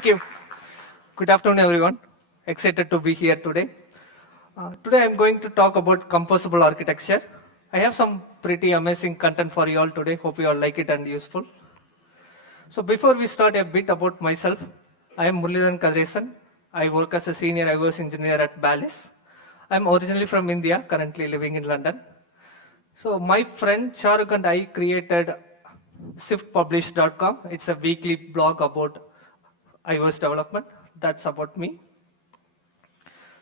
Thank you. Good afternoon, everyone. Excited to be here today. Today I'm going to talk about composable architecture. I have some pretty amazing content for you all today. Hope you all like it and useful. So before we start, a bit about myself. I am Muralidharan Kathiresan. I work as a senior iOS engineer at Ballis. I'm originally from India, currently living in London. So my friend Shahrukh and I created SwiftPublish.com. It's a weekly blog about iOS development. That's about me.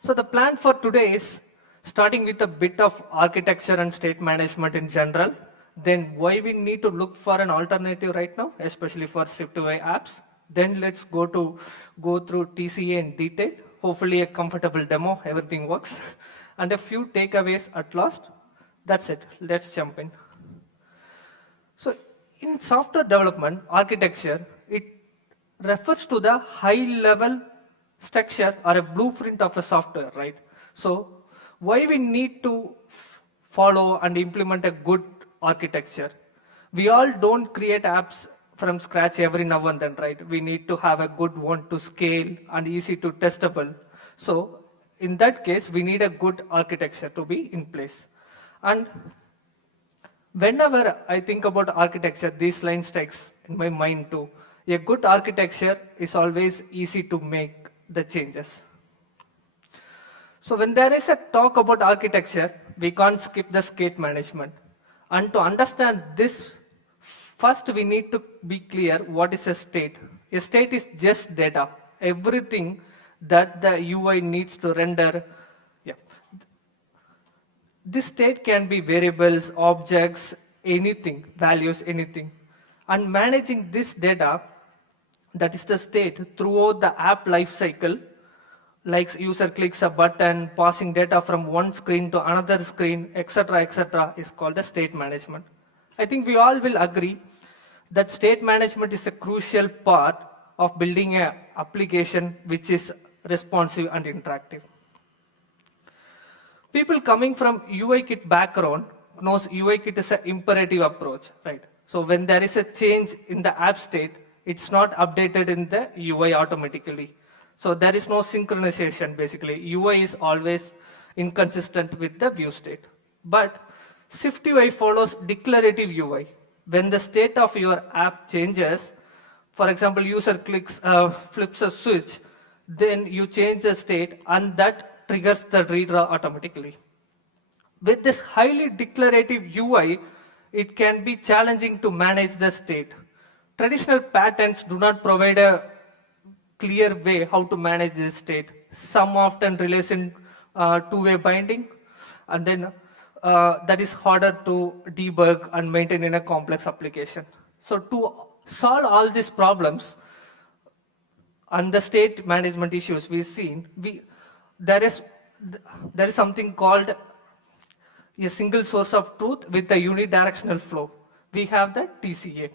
So the plan for today is starting with a bit of architecture and state management in general, then why we need to look for an alternative right now, especially for SwiftUI apps. Then let's go through TCA in detail, hopefully a comfortable demo, everything works, and a few takeaways at last. That's it, let's jump in. So in software development, architecture, it refers to the high-level structure or a blueprint of a software, right? So why we need to follow and implement a good architecture? We all don't create apps from scratch every now and then, right? We need to have a good one to scale and easy to testable. So in that case, we need a good architecture to be in place. And whenever I think about architecture, these lines sticks in my mind too. A good architecture is always easy to make the changes. So when there is a talk about architecture, we can't skip the state management. And to understand this, first we need to be clear what is a state. A state is just data, everything that the UI needs to render. This state can be variables, objects, anything, values, anything. And managing this data, that is the state, throughout the app lifecycle, like user clicks a button, passing data from one screen to another screen, etc., is called a state management. I think we all will agree that state management is a crucial part of building an application which is responsive and interactive. People coming from UIKit background knows UIKit is an imperative approach, right? So when there is a change in the app state, it's not updated in the UI automatically. So there is no synchronization, basically. UI is always inconsistent with the view state. But SwiftUI follows declarative UI. When the state of your app changes, for example, user flips a switch, then you change the state and that triggers the redraw automatically. With this highly declarative UI, it can be challenging to manage the state. Traditional patterns do not provide a clear way how to manage this state. Some often relies in two-way binding, and then that is harder to debug and maintain in a complex application. So to solve all these problems and the state management issues we've seen, there is something called a single source of truth with a unidirectional flow. We have the TCA.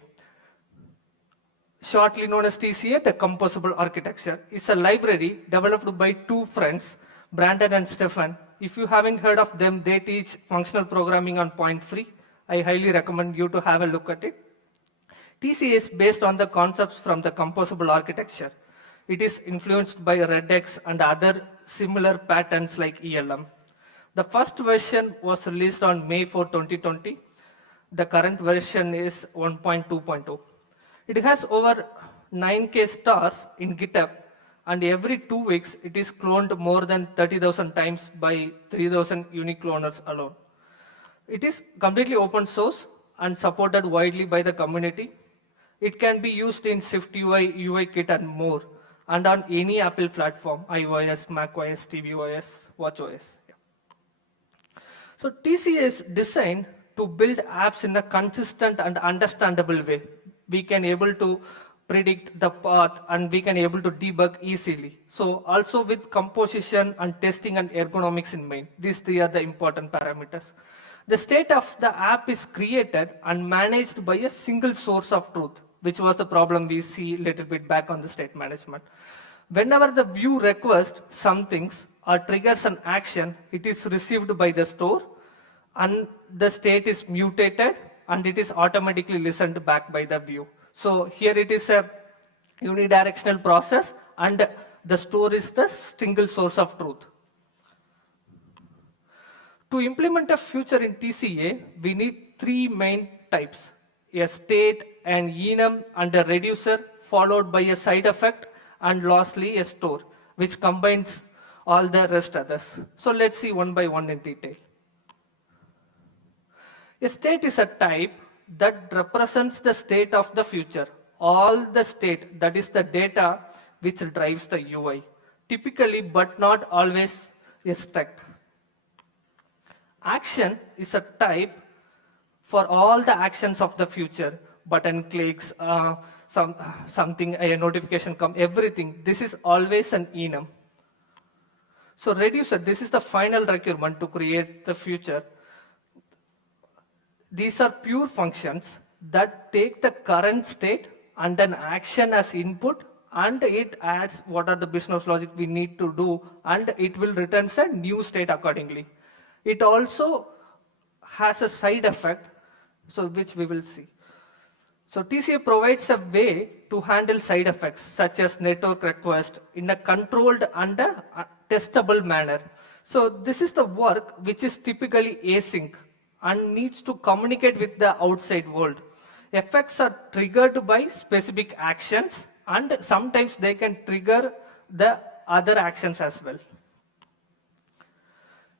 Shortly known as TCA, the composable architecture. It's a library developed by two friends, Brandon and Stefan. If you haven't heard of them, they teach functional programming on Point Free. I highly recommend you to have a look at it. TCA is based on the concepts from the composable architecture. It is influenced by Redux and other similar patterns like ELM. The first version was released on May 4, 2020. The current version is 1.2.2. It has over 9K stars in GitHub, and every 2 weeks it is cloned more than 30,000 times by 3,000 unique cloners alone. It is completely open source and supported widely by the community. It can be used in SwiftUI, UIKit, and more, and on any Apple platform, iOS, macOS, tvOS, watchOS. So TCA is designed to build apps in a consistent and understandable way. We can able to predict the path and we can able to debug easily. So also with composition and testing and ergonomics in mind, these three are the important parameters. The state of the app is created and managed by a single source of truth, which was the problem we see a little bit back on the state management. Whenever the view requests some things or triggers an action, it is received by the store and the state is mutated and it is automatically listened back by the view. So here it is a unidirectional process, and the store is the single source of truth. To implement a future in TCA, we need three main types: a state, an enum, and a reducer, followed by a side effect, and lastly a store, which combines all the rest others. So let's see one by one in detail. A state is a type that represents the state of the future. All the state, that is the data which drives the UI. Typically, but not always, is stacked. Action is a type for all the actions of the future. Button clicks, something, a notification come, everything. This is always an enum. So reducer, this is the final requirement to create the future. These are pure functions that take the current state and an action as input, and it adds what are the business logic we need to do, and it will return a new state accordingly. It also has a side effect, so which we will see. So TCA provides a way to handle side effects such as network request in a controlled and a testable manner. So this is the work which is typically async and needs to communicate with the outside world. Effects are triggered by specific actions, and sometimes they can trigger the other actions as well.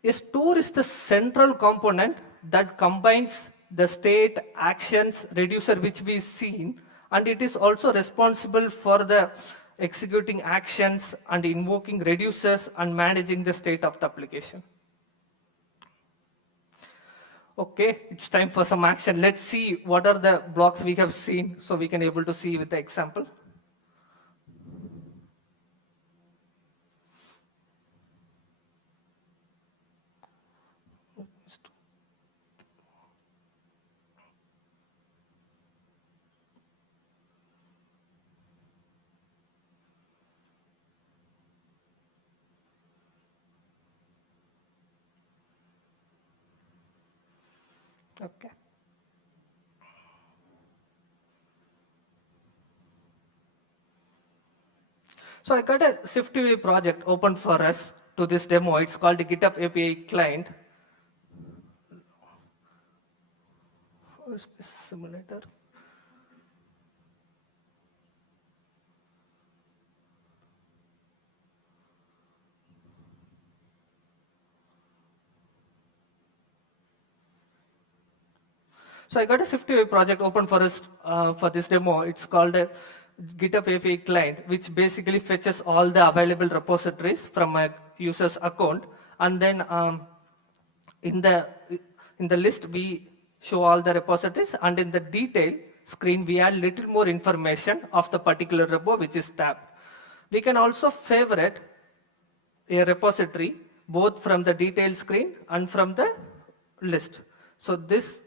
A store is the central component that combines the state, actions, reducer which we've seen, and it is also responsible for the executing actions and invoking reducers and managing the state of the application. Okay, it's time for some action. Let's see what are the blocks we have seen so we can able to see with the example. Okay. So I got a SwiftUI project open for us to this demo. It's called the GitHub API client. Simulator. So I got a SwiftUI project open for us for this demo. It's called a GitHub API client, which basically fetches all the available repositories from a user's account, and then in the list we show all the repositories, and in the detail screen we add little more information of the particular repo which is tabbed. We can also favorite a repository both from the detail screen and from the list. So this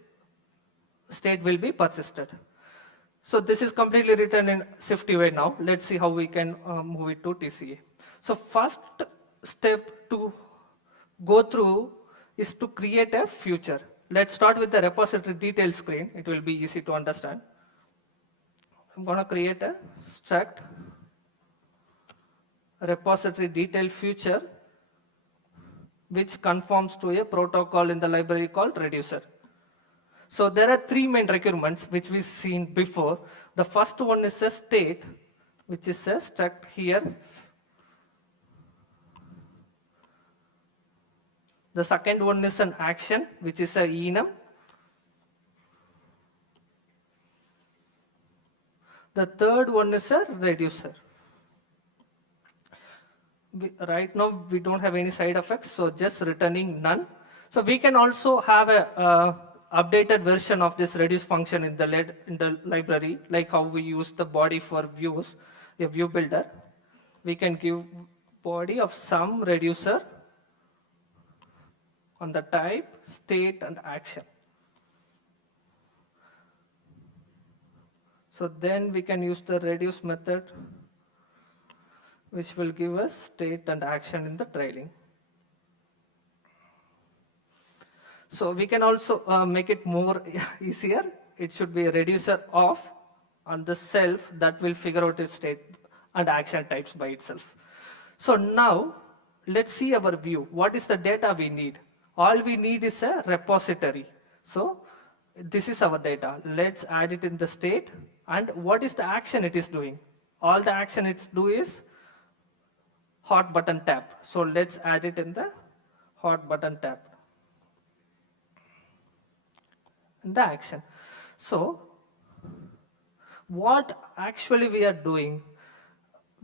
state will be persisted. So this is completely written in SwiftUI now. Let's see how we can move it to TCA. So first step to go through is to create a future. Let's start with the repository detail screen. It will be easy to understand. I'm going to create a struct repository detail future, which conforms to a protocol in the library called reducer. So there are three main requirements which we've seen before. The first one is a state, which is a struct here. The second one is an action, which is a enum. The third one is a reducer. Right now we don't have any side effects, so just returning none. So we can also have a updated version of this reduce function in the library, like how we use the body for views, a view builder. We can give body of some reducer on the type, state, and action. So then we can use the reduce method, which will give us state and action in the trailing. So we can also make it more easier. It should be a reducer of on the self that will figure out its state and action types by itself. So now let's see our view. What is the data we need? All we need is a repository. So this is our data. Let's add it in the state. And what is the action it is doing? All the action it's do is hot button tap. So let's add it in the hot button tap. In the action. So what actually we are doing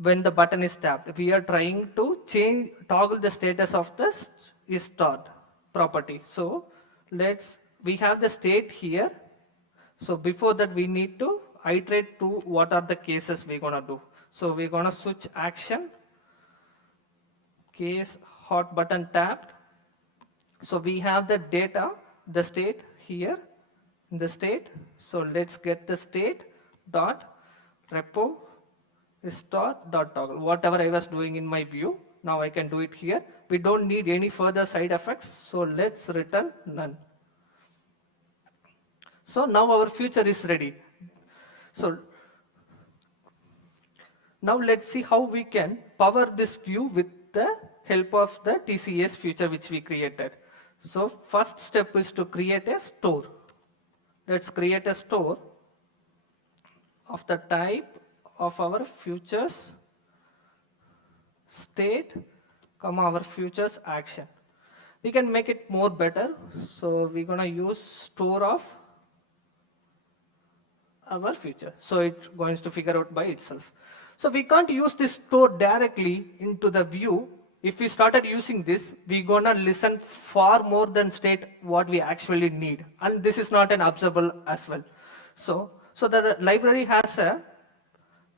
when the button is tapped? We are trying to toggle the status of this is stored property. So we have the state here. So before that we need to iterate to what are the cases we're gonna do. So we're gonna switch action, case hot button tapped. So we have the data, the state here in the state. So let's get the state dot repo store dot toggle. Whatever I was doing in my view, now I can do it here. We don't need any further side effects. So let's return none. So now our future is ready. So now let's see how we can power this view with the help of the TCA's feature which we created. So first step is to create a store. Let's create a store of the type of our futures state, our futures action. We can make it more better. So we're gonna use store of our future. So it's going to figure out by itself. So we can't use this store directly into the view. If we started using this, we're gonna listen far more than state what we actually need. And this is not an observable as well. So the library has a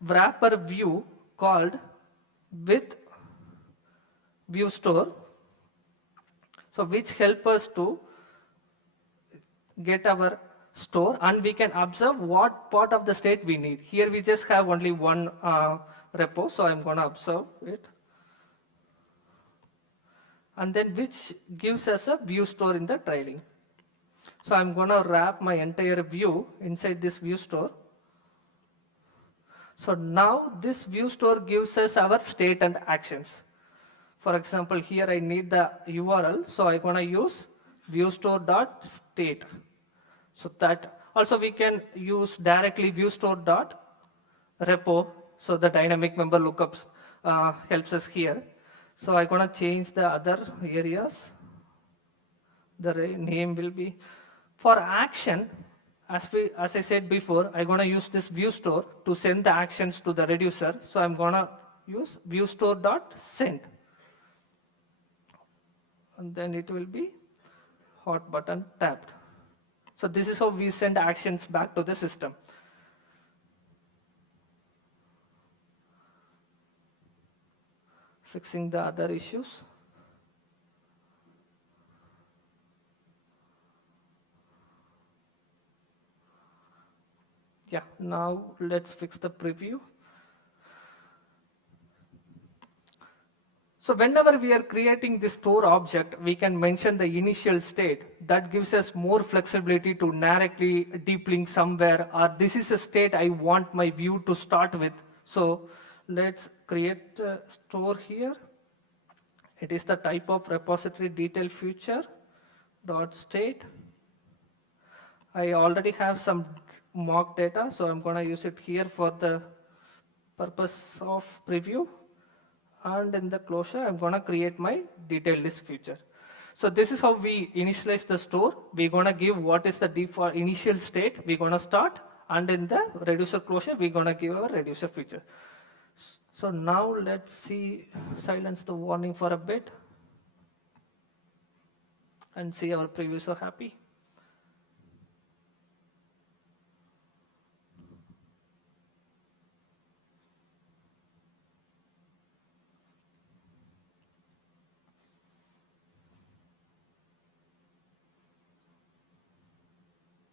wrapper view called with view store. So which help us to get our store, and we can observe what part of the state we need. Here we just have only one repo, so I'm going to observe it. And then which gives us a view store in the trailing. So I'm going to wrap my entire view inside this view store. So now this view store gives us our state and actions. For example, here I need the URL, so I'm going to use viewstore.state. So that also we can use directly viewstore.repo. So the dynamic member lookups helps us here. So I'm going to change the other areas. The name will be for action. As I said before, I'm going to use this view store to send the actions to the reducer. So I'm going to use viewstore.send. And then it will be hot button tapped. So this is how we send actions back to the system. Fixing the other issues. Yeah, now let's fix the preview. So whenever we are creating this store object, we can mention the initial state. That gives us more flexibility to directly deep link somewhere, or this is a state I want my view to start with. So let's create a store here. It is the type of repository detail future dot state. I already have some mock data, so I'm going to use it here for the purpose of preview. And in the closure, I'm going to create my detail list feature. So this is how we initialize the store. We're going to give what is the default initial state we're going to start. And in the reducer closure, we're going to give our reducer feature. So now let's see, silence the warning for a bit. And see our preview so happy.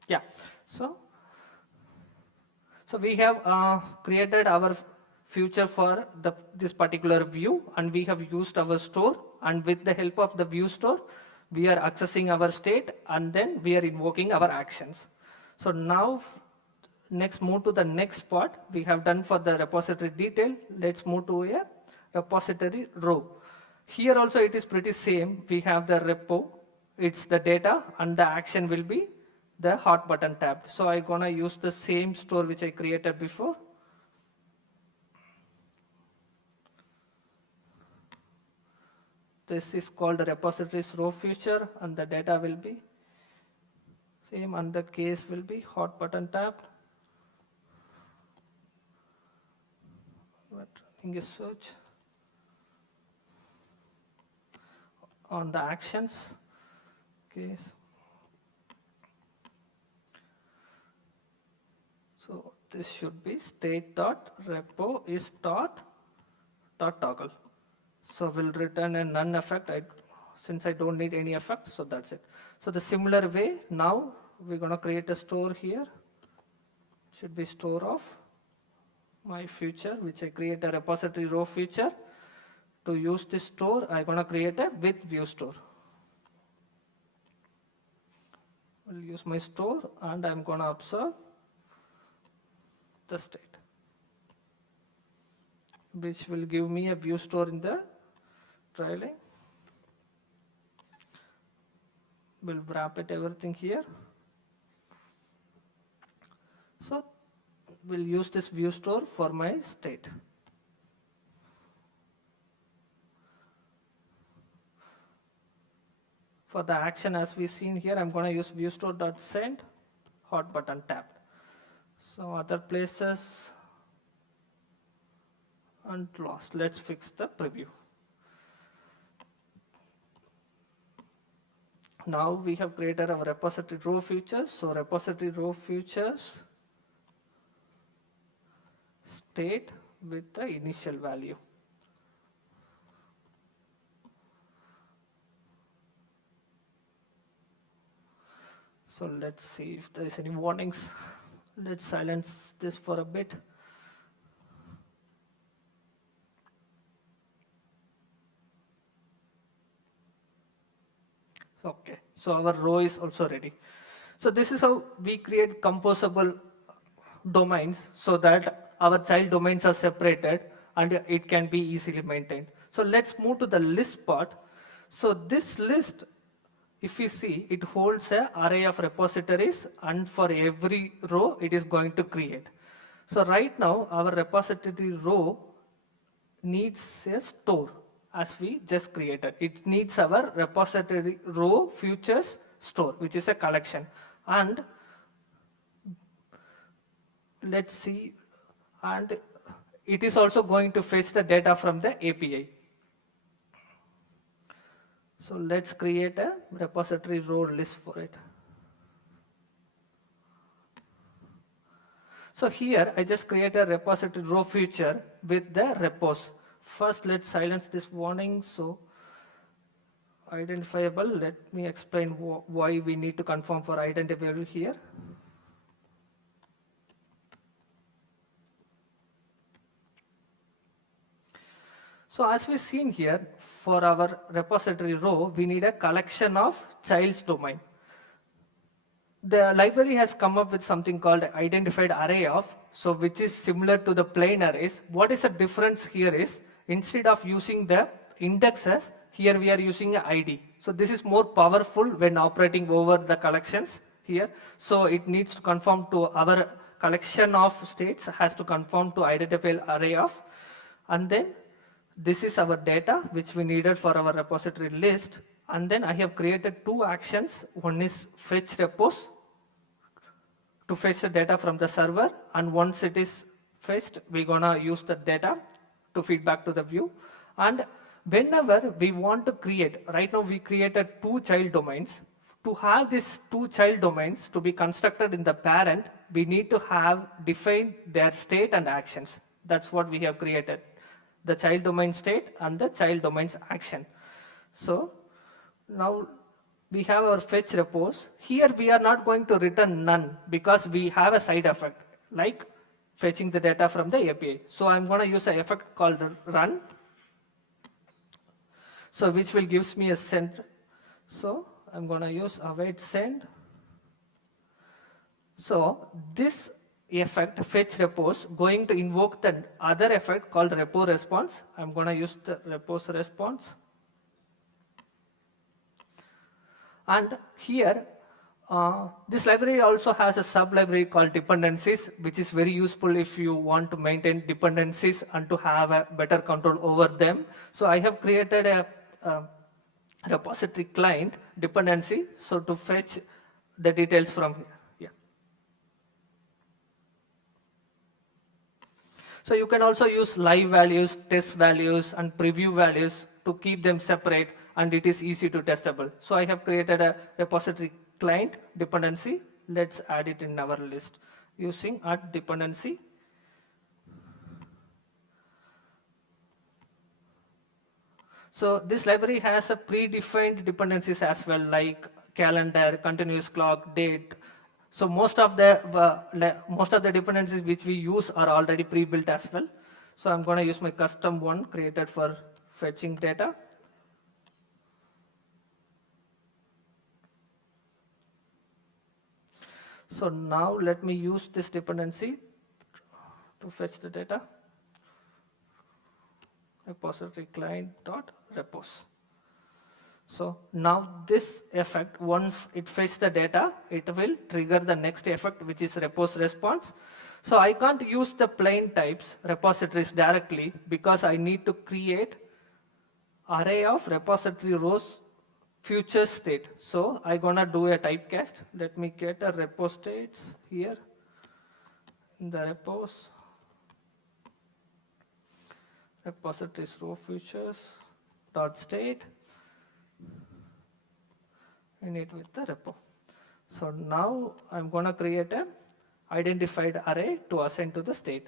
Yeah, so we have created our future for this particular view, and we have used our store, and with the help of the view store, we are accessing our state, and then we are invoking our actions. So now Next, move to the next part. We have done for the repository detail. Let's move to a repository row. Here also it is pretty same. We have the repo, it's the data, and the action will be the hot button tab. So I'm gonna use the same store which I created before. This is called the repositories row feature, and the data will be same, and the case will be hot button tab. Running a search on the actions case. So this should be state.repo is dot toggle. So we'll return a none effect since I don't need any effect, so that's it. So the similar way, now we're going to create a store here. Should be store of my future, which I create a repository row feature. To use this store, I'm going to create a with view store. I'll use my store and I'm going to observe the state, which will give me a view store in the trailing. We'll wrap it everything here. So we'll use this view store for my state. For the action as we've seen here, I'm going to use viewStore.send hot button tab. So other places and lost. Let's fix the preview. Now we have created our repository row features. So repository row features state with the initial value. So let's see if there is any warnings. Let's silence this for a bit. Okay, so our row is also ready. So this is how we create composable domains so that our child domains are separated and it can be easily maintained. So let's move to the list part. So this list, if we see, it holds an array of repositories, and for every row it is going to create. So right now our repository row needs a store as we just created. It needs our repository row futures store, which is a collection. And let's see, and it is also going to fetch the data from the API. So let's create a repository row list for it. So here I just create a repository row feature with the repos. First, let's silence this warning. So identifiable, let me explain why we need to confirm for identifiable here. So as we've seen here, for our repository row, we need a collection of child's domain. The library has come up with something called identified array of, so which is similar to the plain arrays. What is the difference here is, instead of using the indexes, here we are using an ID. So this is more powerful when operating over the collections here. So it needs to conform to our collection of states, has to conform to identified array of, and then this is our data which we needed for our repository list. And then I have created two actions. One is fetch repos to fetch the data from the server, and once it is fetched, we're gonna use the data to feed back to the view. And whenever we want to create, right now we created two child domains. To have these two child domains to be constructed in the parent, we need to have defined their state and actions. That's what we have created. The child domain state and the child domain's action. So now we have our fetch repos. Here we are not going to return none because we have a side effect like fetching the data from the API. So I'm going to use an effect called run. So which will gives me a send. So I'm going to use await send. So this effect fetch repos going to invoke the other effect called repo response. I'm going to use the repos response. And here, this library also has a sub-library called dependencies, which is very useful if you want to maintain dependencies and to have a better control over them. So I have created a repository client dependency, so to fetch the details from here. Yeah. So you can also use live values, test values, and preview values to keep them separate, and it is easy to testable. So I have created a repository client dependency. Let's add it in our list using @dependency. So this library has a predefined dependencies as well, like calendar, continuous clock, date. So most of the dependencies which we use are already pre-built as well. So I'm going to use my custom one created for fetching data. So now let me use this dependency to fetch the data. Repository client.repos. So now this effect, once it fetches the data, it will trigger the next effect, which is repos response. So I can't use the plain types repositories directly because I need to create array of repository rows future state. So I'm gonna do a typecast. Let me get a repo states here in the repos. Repositories row futures dot state. Init with the repo. So now I'm going to create a identified array to assign to the state.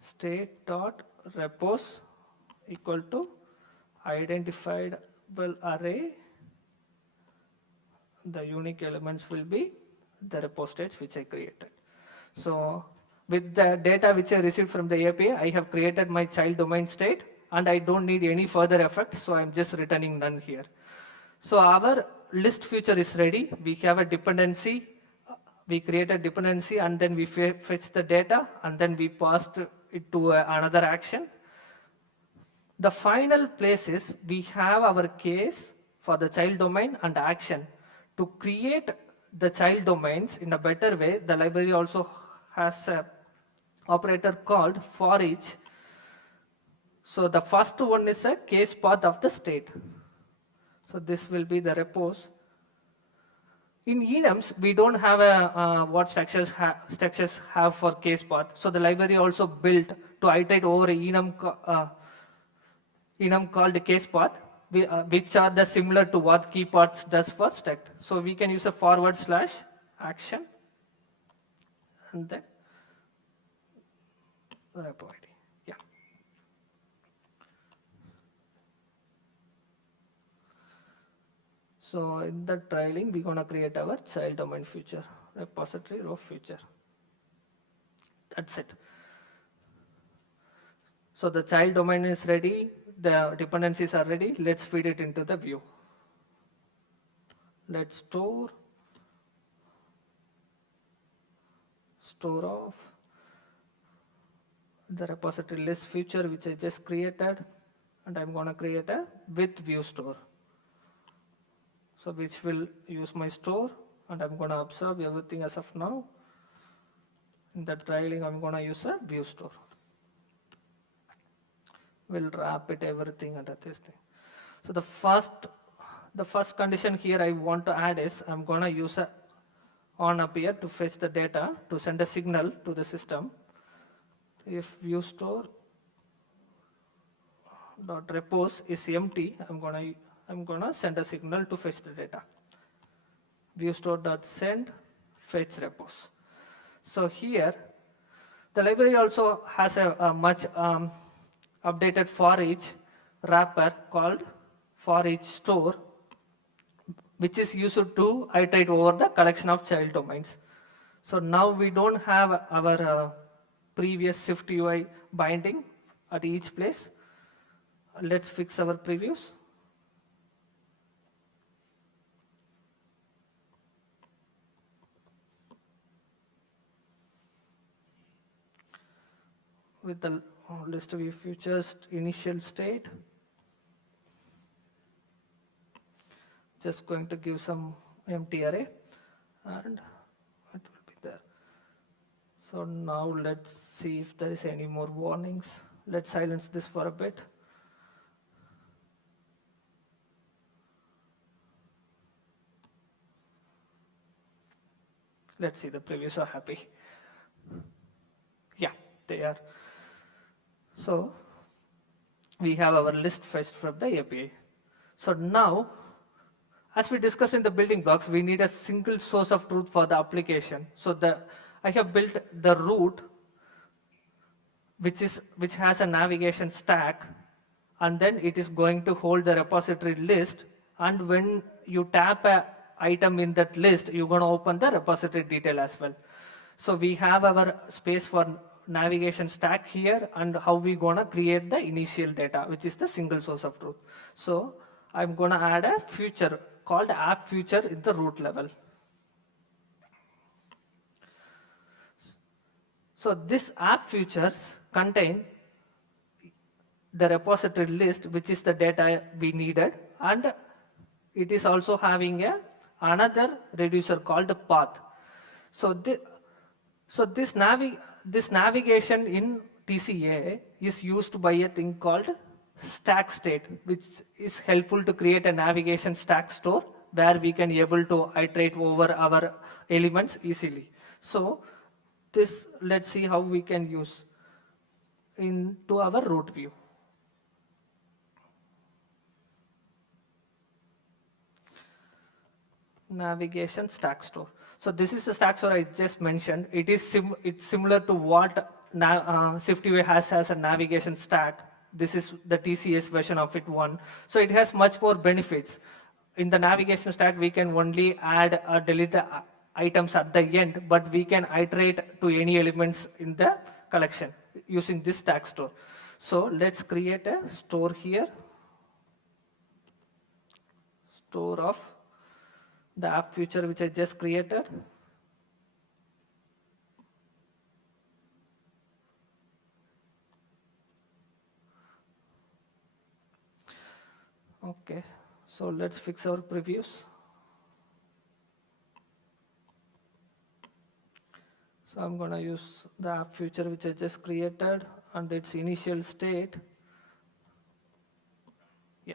State dot repos equal to identifiable array. The unique elements will be the repo states which I created. So with the data which I received from the API, I have created my child domain state, and I don't need any further effects, so I'm just returning none here. So our list feature is ready. We have a dependency. We create a dependency, and then we fetch the data, and then we passed it to another action. The final place is we have our case for the child domain and action. To create the child domains in a better way, the library also has a operator called for each. So the first one is a case path of the state. So this will be the repos. In enums, we don't have what structures have for case path. So the library also built to iterate over enum called case path, which are the similar to what key paths does for struct. So we can use a /action and then repo ID. Yeah. So in the trailing, we're going to create our child domain feature, repository row feature. That's it. So the child domain is ready. The dependencies are ready. Let's feed it into the view. Let's store off the repository list feature which I just created, and I'm going to create a with view store. So which will use my store, and I'm going to observe everything as of now. In the trailing, I'm going to use a view store. We'll wrap it everything under this thing. So the first condition here I want to add is I'm going to use a on up here to fetch the data to send a signal to the system. If view store dot repos is empty, I'm gonna send a signal to fetch the data. View store dot send fetch repos. So here the library also has a much updated for each wrapper called for each store, which is used to iterate over the collection of child domains. So now we don't have our previous SwiftUI binding at each place. Let's fix our previews. with the list view futures initial state. Just going to give some empty array and it will be there. So now let's see if there is any more warnings. Let's silence this for a bit. Let's see, the previews are happy. Yeah, they are. So we have our list fetched from the API. So now, as we discussed in the building blocks, we need a single source of truth for the application. So I have built the root, which has a navigation stack, and then it is going to hold the repository list. And when you tap a item in that list, you're going to open the repository detail as well. So we have our space for navigation stack here, and how we going to create the initial data, which is the single source of truth. So I'm going to add a feature called app feature in the root level. So this app features contain the repository list, which is the data we needed, and it is also having another reducer called path. So this navigation in TCA is used by a thing called stack state, which is helpful to create a navigation stack store where we can able to iterate over our elements easily. So let's see how we can use into our root view. Navigation stack store. So this is the stack store I just mentioned. It's similar to what SwiftUI has as a navigation stack. This is the TCS version of it one. So it has much more benefits. In the navigation stack, we can only add or delete the items at the end, but we can iterate to any elements in the collection using this stack store. So let's create a store here. Store of the app feature which I just created. Okay, so let's fix our previews. So I'm going to use the app feature which I just created and its initial state. Yeah.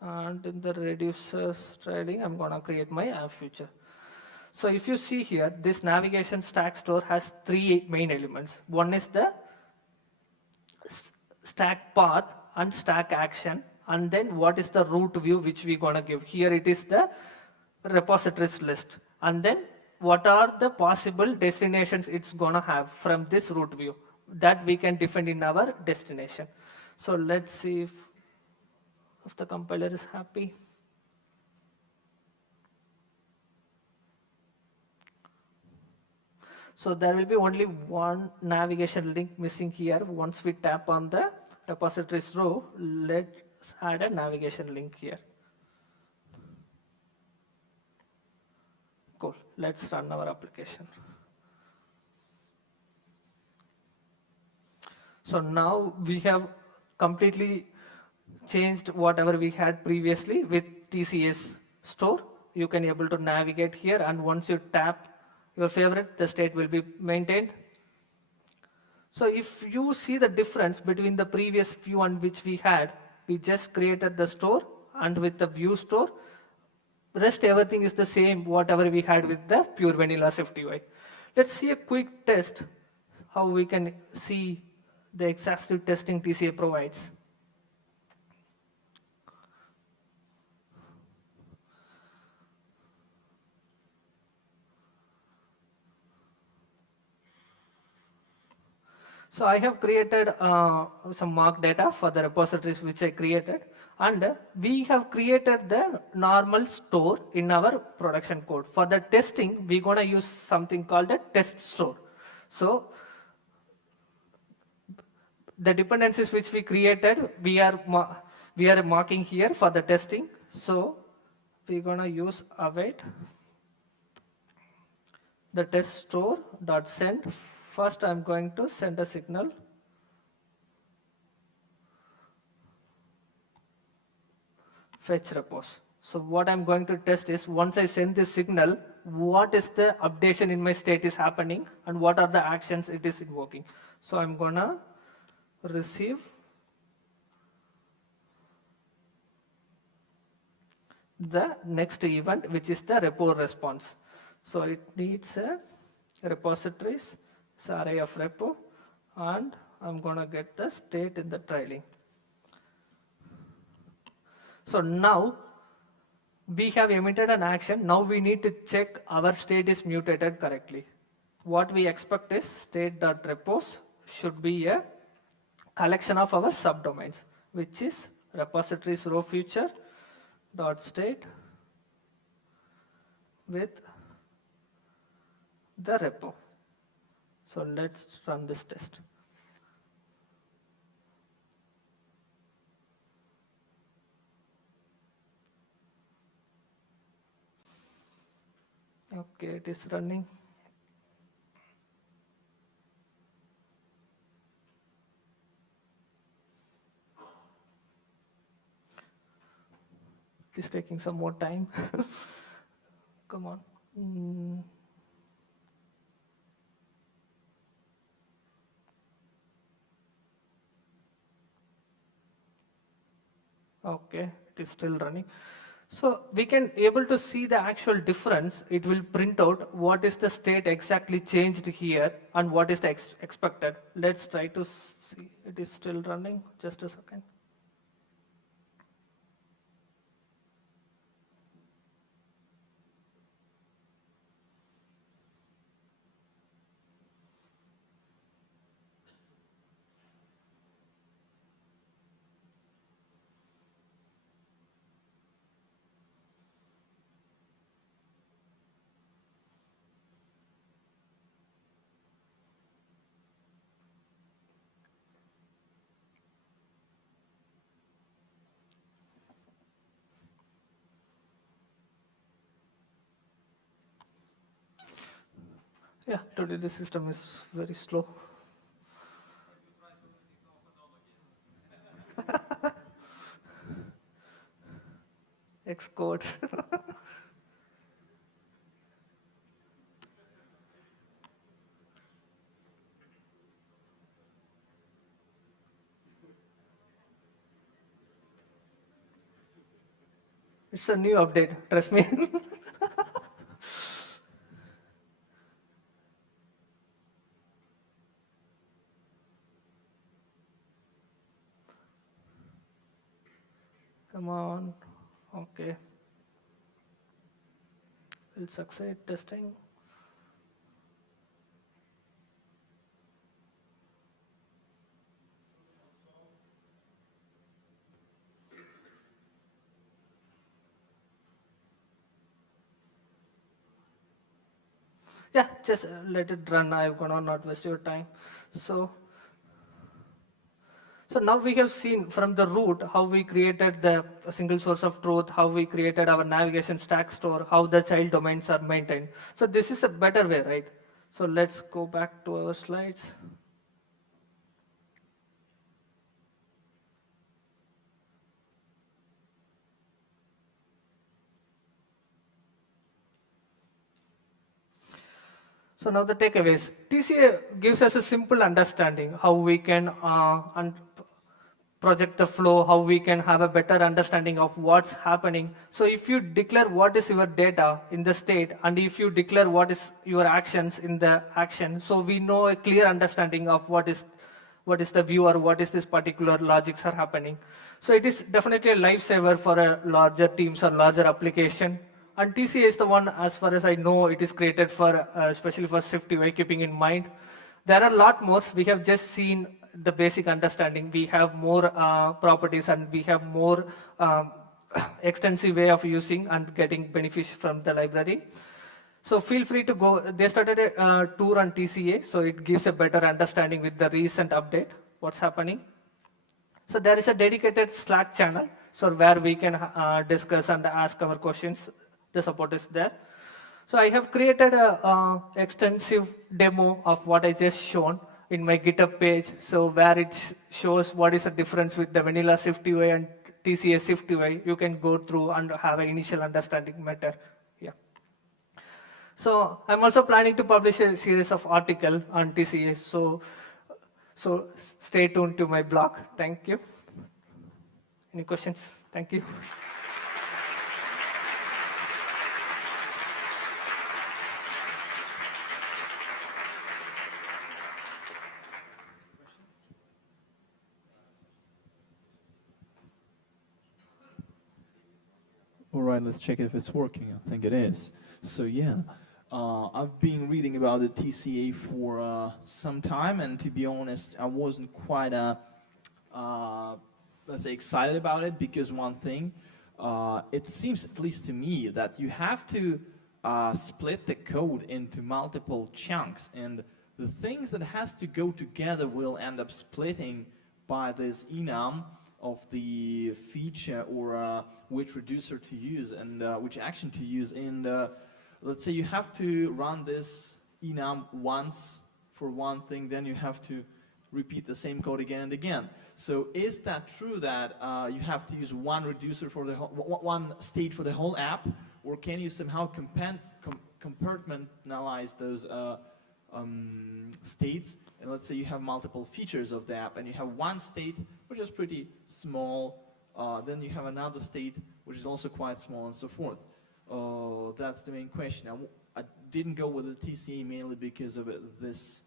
And in the reducer string, I'm going to create my app feature. So if you see here, this navigation stack store has three main elements. One is the stack path and stack action, and then what is the root view which we're going to give. Here it is the repositories list, and then what are the possible destinations it's going to have from this root view that we can define in our destination. So let's see if the compiler is happy. So there will be only one navigation link missing here. Once we tap on the repositories row, let's add a navigation link here. Cool. Let's run our application. So now we have completely changed whatever we had previously with TCS store. You can able to navigate here, and once you tap your favorite, the state will be maintained. So if you see the difference between the previous view and which we had, we just created the store, and with the view store, rest everything is the same whatever we had with the pure vanilla SwiftUI. Let's see a quick test how we can see the exhaustive testing TCA provides. So I have created some mock data for the repositories which I created, and we have created the normal store in our production code. For the testing, we're going to use something called a test store. So the dependencies which we created, we are marking here for the testing. So we're going to use await the test store dot send. First, I'm going to send a signal. fetch repos. So what I'm going to test is once I send this signal, what is the updation in my state is happening and what are the actions it is invoking. So I'm gonna receive the next event, which is the repo response. So it needs a repositories, it's an array of repo, and I'm gonna get the state in the trailing. So now we have emitted an action. Now we need to check our state is mutated correctly. What we expect is state.repos should be a collection of our subdomains, which is repositories row future dot state with the repo. So let's run this test. Okay, it is running. It is taking some more time. Come on. Okay, it is still running. So we can able to see the actual difference. It will print out what is the state exactly changed here and what is the expected. Let's try to see. It is still running. Just a second. Yeah, today the system is very slow. Xcode. It's a new update, trust me. Come on. Okay. We'll succeed testing. Yeah, just let it run. I'm gonna not waste your time. So now we have seen from the root how we created the single source of truth, how we created our navigation stack store, how the child domains are maintained. So this is a better way, right? So let's go back to our slides. So now the takeaways. TCA gives us a simple understanding how we can project the flow, how we can have a better understanding of what's happening. So if you declare what is your data in the state, and if you declare what is your actions in the action, so we know a clear understanding of what is the viewer, what is this particular logics are happening. So it is definitely a lifesaver for a larger teams or larger application. And TCA is the one, as far as I know, it is created for, especially for SwiftUI, keeping in mind. There are a lot more. We have just seen the basic understanding. We have more properties and we have more extensive way of using and getting benefits from the library. So feel free to go. They started a tour on TCA, so it gives a better understanding with the recent update, what's happening. So there is a dedicated Slack channel, so where we can discuss and ask our questions. The support is there. So I have created a extensive demo of what I just shown in my GitHub page. So where it shows what is the difference with the vanilla SwiftUI and TCA, SwiftUI, you can go through and have an initial understanding better. Yeah. So I'm also planning to publish a series of articles on TCA. So stay tuned to my blog. Thank you. Any questions? Thank you. All right, let's check if it's working. I think it is. So yeah, I've been reading about the TCA for some time, and to be honest, I wasn't quite, let's say, excited about it, because one thing, it seems, at least to me, that you have to split the code into multiple chunks, and the things that has to go together will end up splitting by this enum of the feature, or which reducer to use, and which action to use. And let's say you have to run this enum once for one thing, then you have to repeat the same code again and again. So is that true that you have to use one reducer for the one state for the whole app, or can you somehow compartmentalize those states? And let's say you have multiple features of the app, and you have one state which is pretty small, then you have another state which is also quite small, and so forth. That's the main question. I didn't go with the TCA mainly because of this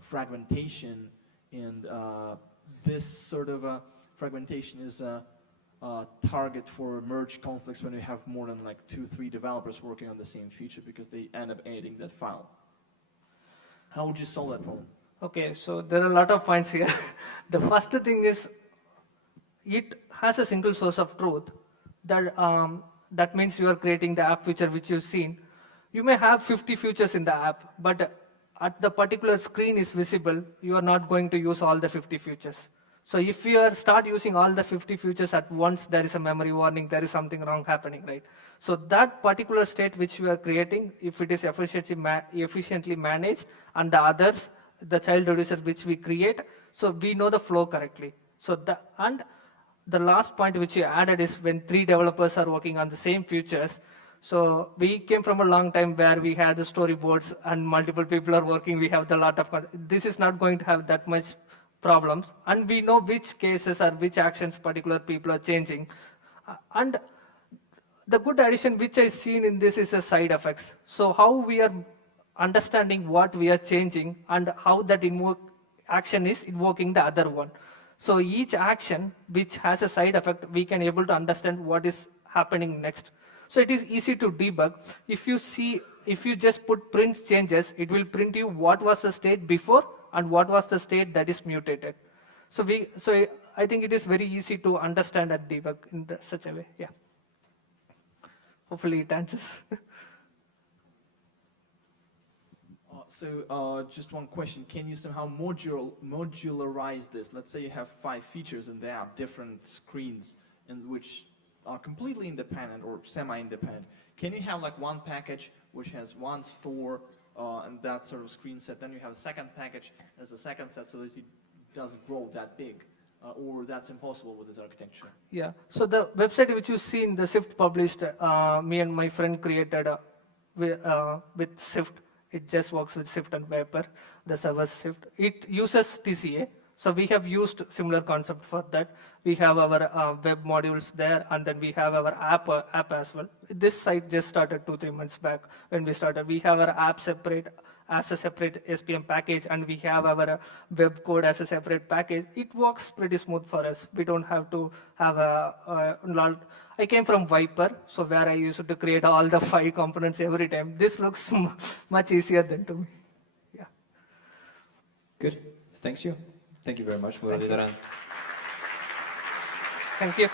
fragmentation, and this sort of fragmentation is a target for merge conflicts when you have more than like 2-3 developers working on the same feature, because they end up editing that file. How would you solve that problem? Okay, so there are a lot of points here. The first thing is, it has a single source of truth. That means you are creating the app feature which you've seen. You may have 50 features in the app, but at the particular screen is visible, you are not going to use all the 50 features. So if you start using all the 50 features at once, there is a memory warning, there is something wrong happening, right? So that particular state which you are creating, if it is efficiently managed, and the others, the child reducer which we create, so we know the flow correctly. So the last point which you added is when 3 developers are working on the same features. So we came from a long time where we had the storyboards and multiple people are working, we have a lot of, this is not going to have that much problems, and we know which cases or which actions particular people are changing. And the good addition which I've seen in this is a side effects. So how we are understanding what we are changing and how that action is invoking the other one. So each action which has a side effect, we can able to understand what is happening next. So it is easy to debug. If you just put print changes, it will print you what was the state before and what was the state that is mutated. So I think it is very easy to understand and debug in such a way. Yeah. Hopefully it answers. So just one question, can you somehow modularize this? Let's say you have 5 features in the app, different screens, and which are completely independent or semi-independent. Can you have like one package which has one store and that sort of screen set, then you have a second package as a second set so that it doesn't grow that big? Or that's impossible with this architecture? Yeah, so the website which you see in the Swift published, me and my friend created with Swift. It just works with Swift and Vapor, the server Swift. It uses TCA, so we have used similar concept for that. We have our web modules there, and then we have our app as well. This site just started 2-3 months back when we started. We have our app separate as a separate SPM package, and we have our web code as a separate package. It works pretty smooth for us. We don't have to have a lot. I came from Viper, so where I used to create all the 5 components every time. This looks much easier than to me. Yeah. Good. Thanks you. Thank you very much, Muralidharan. Thank you.